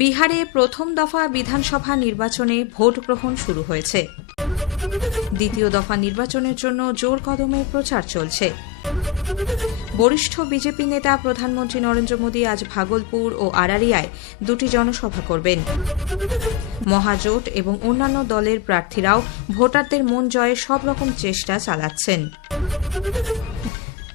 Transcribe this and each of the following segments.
বিহারে প্রথম দফা বিধানসভা নির্বাচনে ভোট গ্রহণ শুরু হয়েছে। দ্বিতীয় দফা নির্বাচনের জন্য জোর কদমে প্রচার চলছে। বরিষ্ঠ বিজেপি নেতা প্রধানমন্ত্রী নরেন্দ্র মোদী আজ ভাগলপুর ও আরারিয়ায় দুটি জনসভা করবেন। মহাজোট এবং অন্যান্য দলের প্রার্থীরাও ভোটারদের মন জয়ে সব রকম চেষ্টা চালাচ্ছেন।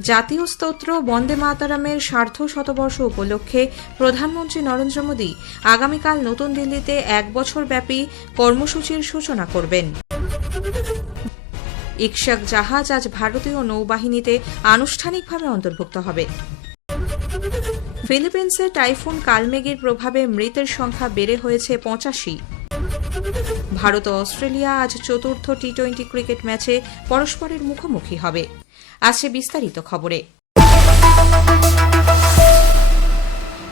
জাতীয় স্তোত্র বন্দে মাতারামের সার্ধ শতবর্ষ উপলক্ষে প্রধানমন্ত্রী নরেন্দ্র মোদী আগামীকাল নতুন দিল্লিতে এক বছর ব্যাপী কর্মসূচির সূচনা করবেন। ইকশাক জাহাজ আজ ভারতীয় নৌবাহিনীতে আনুষ্ঠানিকভাবে অন্তর্ভুক্ত হবে। ফিলিপিন্সে টাইফুন কালমেগির প্রভাবে মৃতের সংখ্যা বেড়ে হয়েছে পঁচাশি। ভারত ও অস্ট্রেলিয়া আজ চতুর্থ টি টোয়েন্টি ক্রিকেট ম্যাচে পরস্পরের মুখোমুখি হবে। আছে বিস্তারিত খবরে।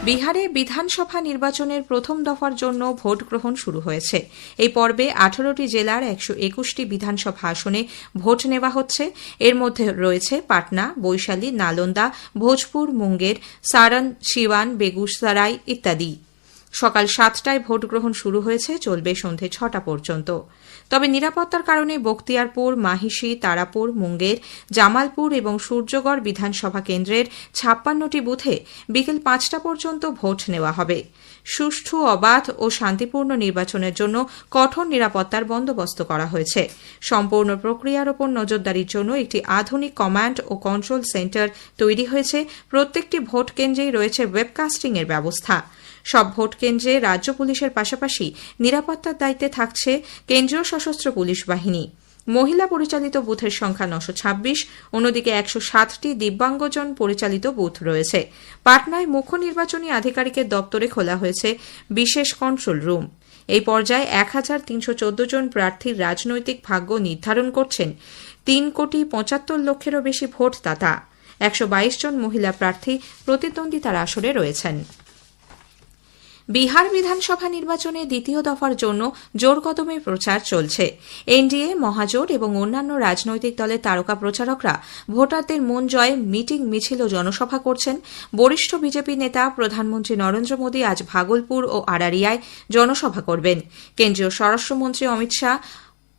বিহারে বিধানসভা নির্বাচনের প্রথম দফার জন্য ভোট গ্রহণ শুরু হয়েছে। এই পর্বে আঠারোটি জেলার একশো একুশটি বিধানসভা আসনে ভোট নেওয়া হচ্ছে। এর মধ্যে রয়েছে পাটনা, বৈশালী, নালন্দা, ভোজপুর, মুঙ্গের, সারন, সিওয়ান, বেগুসরাই ইত্যাদি। সকাল সাতটায় ভোট গ্রহণ শুরু হয়েছে। চলবে সন্ধে ছটা পর্যন্ত। তবে নিরাপত্তার কারণে বখতিয়ারপুর মাহিসি তারাপুর, মুঙ্গের, জামালপুর এবং সূর্যগড় বিধানসভা কেন্দ্রের ছাপ্পান্নটি বুথে বিকেল পাঁচটা পর্যন্ত ভোট নেওয়া হবে। সুষ্ঠু, অবাধ ও শান্তিপূর্ণ নির্বাচনের জন্য কঠোর নিরাপত্তার বন্দোবস্ত করা হয়েছে। সম্পূর্ণ প্রক্রিয়ার ওপর নজরদারির জন্য একটি আধুনিক কমান্ড ও কন্ট্রোল সেন্টার তৈরি হয়েছে। প্রত্যেকটি ভোট কেন্দ্রেই রয়েছে ওয়েবকাস্টিং এর ব্যবস্থা। সব ভোট কেন্দ্রে রাজ্য পুলিশের পাশাপাশি নিরাপত্তার দায়িত্বে থাকছে কেন্দ্রীয় সশস্ত্র পুলিশ বাহিনী। মহিলা পরিচালিত বুথের সংখ্যা নশো ছাব্বিশ, অন্যদিকে একশো সাতটি দিব্যাঙ্গজন পরিচালিত বুথ রয়েছে। পাটনায় মুখ্য নির্বাচনী আধিকারিকের দপ্তরে খোলা হয়েছে বিশেষ কন্ট্রোল রুম। এই পর্যায়ে এক হাজার তিনশো চোদ্দ জন প্রার্থীর রাজনৈতিক ভাগ্য নির্ধারণ করছেন। তিন কোটি পঁচাত্তর লক্ষেরও বেশি ভোটদাতা। একশো বাইশ জন মহিলা প্রার্থী প্রতিদ্বন্দ্বিতার আসরে রয়েছেন। বিহার বিধানসভা নির্বাচনে দ্বিতীয় দফার জন্য জোর কদমে প্রচার চলছে। এনডিএ, মহাজোট এবং অন্যান্য রাজনৈতিক দলের তারকা প্রচারকরা ভোটারদের মন জয়ে, মিটিং মিছিল ও জনসভা করছেন। বরিষ্ঠ বিজেপি নেতা প্রধানমন্ত্রী নরেন্দ্র মোদী আজ ভাগলপুর ও আড়ারিয়ায় জনসভা করবেন। কেন্দ্রীয় স্বরাষ্ট্রমন্ত্রী অমিত শাহ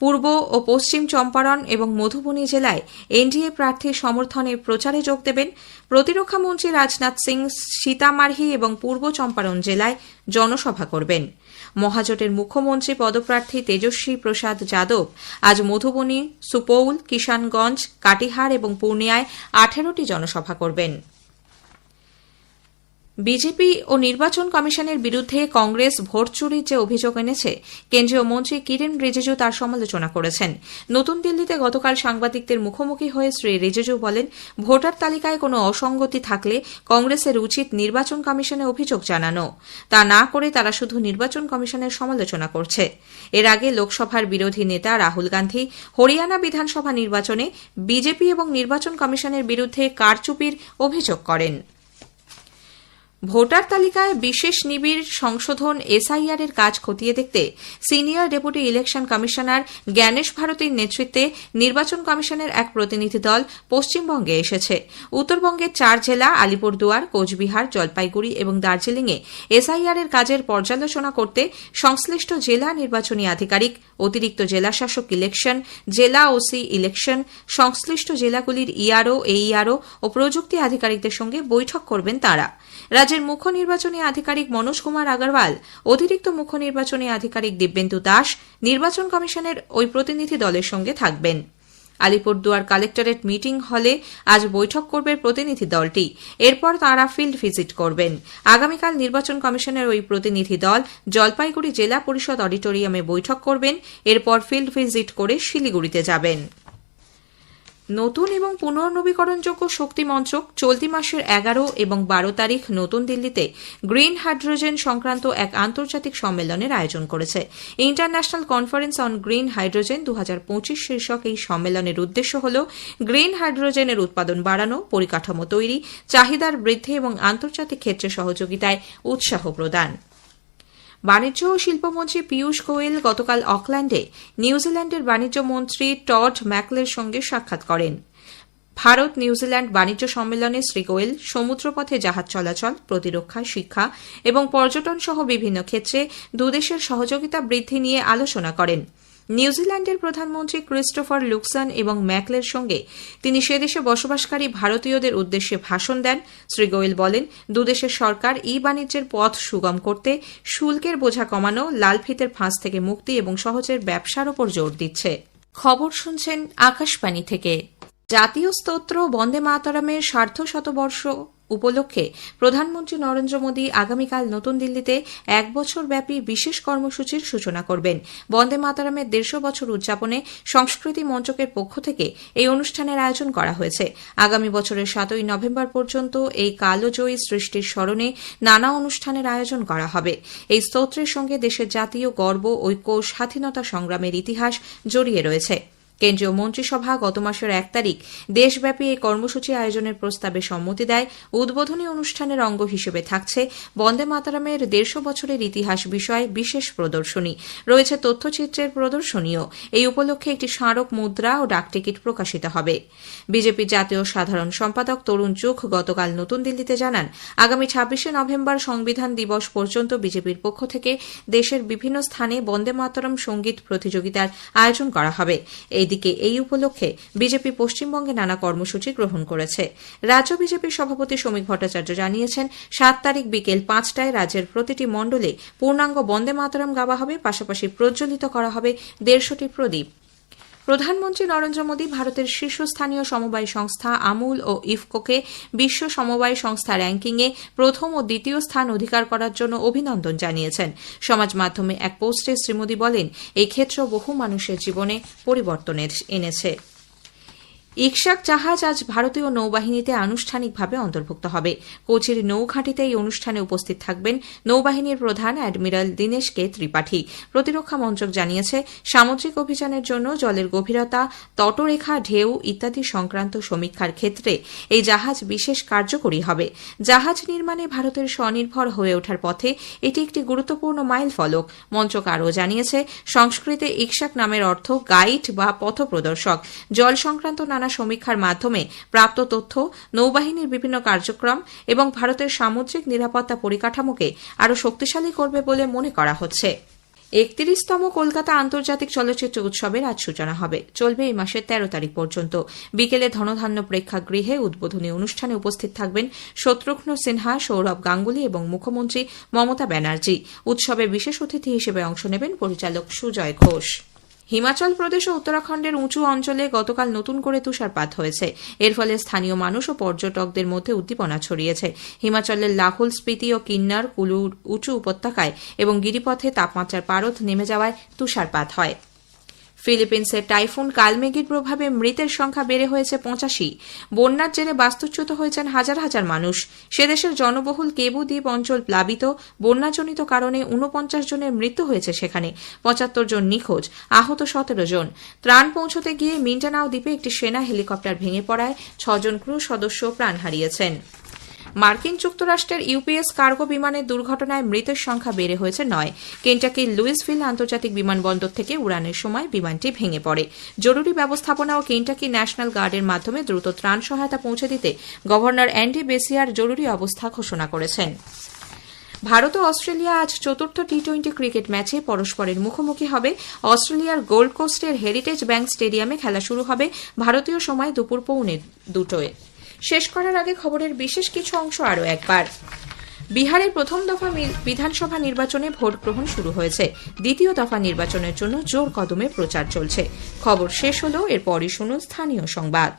পূর্ব ও পশ্চিম চম্পারণ এবং মধুবনী জেলায় এনডিএ প্রার্থীর সমর্থনে প্রচারে যোগ দেবেন প্রতিরক্ষা মন্ত্রী রাজনাথ সিং, সীতামার্হি এবং পূর্ব চম্পারণ জেলায় জনসভা করবেন। মহাজোটের মুখ্যমন্ত্রী পদপ্রার্থী তেজস্বী প্রসাদ যাদব আজ মধুবনী, সুপৌল, কিষানগঞ্জ, কাটিহার এবং পূর্ণিয়ায় আঠেরোটি জনসভা করবেন। বিজেপি ও নির্বাচন কমিশনের বিরুদ্ধে কংগ্রেস ভোট চুরির যে অভিযোগ এনেছে, কেন্দ্রীয় মন্ত্রী কিরেন রিজিজু তার সমালোচনা করেছেন। নতুন দিল্লিতে গতকাল সাংবাদিকদের মুখোমুখি হয়ে শ্রী রিজিজু বলেন, ভোটার তালিকায় কোনো অসঙ্গতি থাকলে কংগ্রেসের উচিত নির্বাচন কমিশনে অভিযোগ জানানো। তা না করে তারা শুধু নির্বাচন কমিশনের সমালোচনা করছে। এর আগে লোকসভার বিরোধী নেতা রাহুল গান্ধী হরিয়ানা বিধানসভা নির্বাচনে বিজেপি এবং নির্বাচন কমিশনের বিরুদ্ধে কারচুপির অভিযোগ করেন। ভোটার তালিকায় বিশেষ নিবিড় সংশোধন এসআইআর এর কাজ খতিয়ে দেখতে senior deputy election commissioner Gyanesh ভারতীর নেতৃত্বে নির্বাচন কমিশনের এক প্রতিনিধি দল পশ্চিমবঙ্গে এসেছে। উত্তরবঙ্গের চার জেলা, আলিপুরদুয়ার, কোচবিহার, জলপাইগুড়ি এবং দার্জিলিংয়ে এসআইআর এর কাজের পর্যালোচনা করতে সংশ্লিষ্ট জেলা নির্বাচনী আধিকারিক, অতিরিক্ত জেলাশাসক ইলেকশন, জেলা ওসি ইলেকশন, সংশ্লিষ্ট জেলাগুলির ইআরও, এইআরও ও প্রযুক্তি আধিকারিকদের সঙ্গে বৈঠক করবেন তাঁরা। রাজ্যের মুখ্য নির্বাচনী আধিকারিক মনোজ কুমার আগরওয়াল, অতিরিক্ত মুখ্য নির্বাচনী আধিকারিক দিব্যেন্দু দাস, নির্বাচন কমিশনের ওই প্রতিনিধি দলের সঙ্গে থাকবেন। আলিপুরদুয়ার কালেক্টরেট মিটিং হলে আজ বৈঠক করবে প্রতিনিধি দলটি। এরপর তাঁরা ফিল্ড ভিজিট করবেন। আগামীকাল নির্বাচন কমিশনের ওই প্রতিনিধি দল জলপাইগুড়ি জেলা পরিষদ অডিটোরিয়ামে বৈঠক করবেন। এরপর ফিল্ড ভিজিট করে শিলিগুড়িতে যাবেন। নতুন এবং পুনর্নবীকরণযোগ্য শক্তি মন্ত্রক চলতি মাসের এগারো এবং বারো তারিখ নতুন দিল্লিতে গ্রিন হাইড্রোজেন সংক্রান্ত এক আন্তর্জাতিক সম্মেলনের আয়োজন করেছে। International conference on green hydrogen দু হাজার পঁচিশ শীর্ষক এই সম্মেলনের উদ্দেশ্য হল গ্রিন হাইড্রোজেনের উৎপাদন বাড়ানো, পরিকাঠামো তৈরি, চাহিদার বৃদ্ধি এবং আন্তর্জাতিক ক্ষেত্রে সহযোগিতায় উৎসাহ প্রদান। বাণিজ্য ও শিল্পমন্ত্রী পীয়ূষ গোয়েল গতকাল অকল্যান্ডে নিউজিল্যান্ডের বাণিজ্য মন্ত্রী টড ম্যাকলের সঙ্গে সাক্ষাৎ করেন। ভারত নিউজিল্যান্ড বাণিজ্য সম্মেলনে শ্রী গোয়েল সমুদ্রপথে জাহাজ চলাচল, প্রতিরক্ষা, শিক্ষা এবং পর্যটন সহ বিভিন্ন ক্ষেত্রে দুদেশের সহযোগিতা বৃদ্ধি নিয়ে আলোচনা করেন। নিউজিল্যান্ডের প্রধানমন্ত্রী ক্রিস্টোফার লুকসান এবং ম্যাকলের সঙ্গে তিনি সেদেশে বসবাসকারী ভারতীয়দের উদ্দেশ্যে ভাষণ দেন। শ্রী গোয়েল বলেন দুদেশের সরকার ই বাণিজ্যের পথ সুগম করতে শুল্কের বোঝা কমানো, লালফিতের ফাঁস থেকে মুক্তি এবং সহজের ব্যবসার ওপর জোর দিচ্ছে। খবর শুনছেন আকাশবাণী থেকে। জাতীয় স্তোত্র বন্দে মাতারামের সার্ধ শতবর্ষ উপলক্ষে প্রধানমন্ত্রী নরেন্দ্র মোদী আগামীকাল নতুন দিল্লিতে এক বছর ব্যাপী বিশেষ কর্মসূচির সূচনা করবেন। বন্দে মাতারামের দেড়শো বছর উদযাপনে সংস্কৃতি মঞ্চকের পক্ষ থেকে এই অনুষ্ঠানের আয়োজন করা হয়েছে। আগামী বছরের সাতই নভেম্বর পর্যন্ত এই কালোজয়ী সৃষ্টির স্মরণে নানা অনুষ্ঠানের আয়োজন করা হবে। এই স্তোত্রের সঙ্গে দেশের জাতীয় গর্ব, ঐক্য স্বাধীনতা সংগ্রামের ইতিহাস জড়িয়ে রয়েছে। কেন্দ্রীয় মন্ত্রিসভা গত মাসের এক তারিখ দেশব্যাপী এই কর্মসূচি আয়োজনের প্রস্তাবে সম্মতি দেয়। উদ্বোধনী অনুষ্ঠানের অঙ্গ হিসেবে থাকছে বন্দে মাতারামের দেড়শো বছরের ইতিহাস বিষয়ে বিশেষ প্রদর্শনী। রয়েছে তথ্যচিত্রের প্রদর্শনীও। এই উপলক্ষে একটি স্মারক মুদ্রা ও ডাকটিকিট প্রকাশিত হবে। বিজেপির জাতীয় সাধারণ সম্পাদক তরুণ চুখ গতকাল নতুন দিল্লিতে জানান, আগামী ছাব্বিশে নভেম্বর সংবিধান দিবস পর্যন্ত বিজেপির পক্ষ থেকে দেশের বিভিন্ন স্থানে বন্দে মাতরম সংগীত প্রতিযোগিতার আয়োজন করা হবে। এইদিকে এই উপলক্ষে বিজেপি পশ্চিমবঙ্গে নানা কর্মসূচি গ্রহণ করেছে। রাজ্য বিজেপির সভাপতি শ্রমিক ভট্টাচার্য জানিয়েছেন, সাত তারিখ বিকেল পাঁচটায় রাজ্যের প্রতিটি মণ্ডলে পূর্ণাঙ্গ বন্দে মাতরম গাওয়া হবে, পাশাপাশি প্রজ্বলিত করা হবে দেড়শোটি প্রদীপ। প্রধানমন্ত্রী নরেন্দ্র মোদী ভারতের শীর্ষস্থানীয় সমবায় সংস্থা আমুল ও ইফকোকে বিশ্ব সমবায় সংস্থা র্যাঙ্কিংয়ে প্রথম ও দ্বিতীয় স্থান অধিকার করার জন্য অভিনন্দন জানিয়েছেন। সমাজ মাধ্যমে এক পোস্টে শ্রী মোদী বলেন এই ক্ষেত্র বহু মানুষের জীবনে পরিবর্তন এনেছে। ইকশাক জাহাজ আজ ভারতীয় নৌবাহিনীতে আনুষ্ঠানিকভাবে অন্তর্ভুক্ত হবে। কোচির নৌঘাঁটিতে এই অনুষ্ঠানে উপস্থিত থাকবেন নৌবাহিনীর প্রধান অ্যাডমিরাল দীনেশ কে ত্রিপাঠী। প্রতিরক্ষা মন্ত্রক জানিয়েছে, সামুদ্রিক অভিযানের জন্য জলের গভীরতা, তটরেখা, ঢেউ ইত্যাদি সংক্রান্ত সমীক্ষার ক্ষেত্রে এই জাহাজ বিশেষ কার্যকরী হবে। জাহাজ নির্মাণে ভারতের স্বনির্ভর হয়ে ওঠার পথে এটি একটি গুরুত্বপূর্ণ মাইল ফলক। মন্ত্রক আরও জানিয়েছে, সংস্কৃতে ইকশাক নামের অর্থ গাইড বা পথপ্রদর্শক। জল সংক্রান্ত নানা সমীক্ষার মাধ্যমে প্রাপ্ত তথ্য, নৌবাহিনীর বিভিন্ন কার্যক্রম এবং ভারতের সামুদ্রিক নিরাপত্তা পরিকাঠামোকে আরও শক্তিশালী করবে বলে মনে করা হচ্ছে। একত্রিশতম কলকাতা আন্তর্জাতিক চলচ্চিত্র উৎসবের আজ সূচনা হবে। চলবে এই মাসের তেরো তারিখ পর্যন্ত। বিকেলে ধনধান্য প্রেক্ষাগৃহে উদ্বোধনী অনুষ্ঠানে উপস্থিত থাকবেন শত্রুঘ্ন সিনহা, সৌরভ গাঙ্গুলি এবং মুখ্যমন্ত্রী মমতা ব্যানার্জি। উৎসবে বিশেষ অতিথি হিসেবে অংশ নেবেন পরিচালক সুজয় ঘোষ। হিমাচল প্রদেশ ও উত্তরাখণ্ডের উঁচু অঞ্চলে গতকাল নতুন করে তুষারপাত হয়েছে। এর ফলে স্থানীয় মানুষ ও পর্যটকদের মধ্যে উদ্দীপনা ছড়িয়েছে। হিমাচলের লাহুল স্পিতি ও কিন্নার, কুলুর উঁচু উপত্যকায় এবং গিরিপথে তাপমাত্রার পারদ নেমে যাওয়ায় তুষারপাত হয়। ফিলিপিন্সের টাইফুন কালমেঘির প্রভাবে মৃতের সংখ্যা বেড়ে হয়েছে পঁচাশি। বন্যার জেরে বাস্তুচ্যুত হয়েছেন হাজার হাজার মানুষ। সে দেশের জনবহুল কেবু দ্বীপ অঞ্চল প্লাবিত। বন্যাজনিত কারণে উনপঞ্চাশ জনের মৃত্যু হয়েছে সেখানে। পঁচাত্তর জন নিখোঁজ, আহত সতেরো জন। ত্রাণ পৌঁছতে গিয়ে মিন্টানাও দ্বীপে একটি সেনা হেলিকপ্টার ভেঙে পড়ায় ছজন ক্রু সদস্য প্রাণ হারিয়েছেন। মার্কিন যুক্তরাষ্ট্রের ইউপিএস কার্গো বিমানের দুর্ঘটনায় মৃতের সংখ্যা বেড়ে হয়েছে নয়। কেন্টাকির লুইসভিল আন্তর্জাতিক বিমানবন্দর থেকে উড়ানের সময় বিমানটি ভেঙে পড়ে। জরুরি ব্যবস্থাপনা ও কেন্টাকি ন্যাশনাল গার্ডের মাধ্যমে দ্রুত ত্রাণ সহায়তা পৌঁছে দিতে গভর্নর অ্যান্ডি বেসিয়ার জরুরি অবস্থা ঘোষণা করেছেন। ভারত ও অস্ট্রেলিয়া আজ চতুর্থ টি টোয়েন্টি ক্রিকেট ম্যাচে পরস্পরের মুখোমুখি হবে। অস্ট্রেলিয়ার গোল্ড কোস্টের হেরিটেজ ব্যাংক স্টেডিয়ামে খেলা শুরু হবে। ভারতীয় সময় দুপুর পৌনে দুটোয়। শেষ করার আগে খবরের বিশেষ কিছু অংশ আরও একবার। বিহারের প্রথম দফা বিধানসভা নির্বাচনে ভোট গ্রহণ শুরু হয়েছে। দ্বিতীয় দফা নির্বাচনের জন্য জোর কদমে প্রচার চলছে। খবর শেষ হলো এরপরই শুনুন স্থানীয় সংবাদ।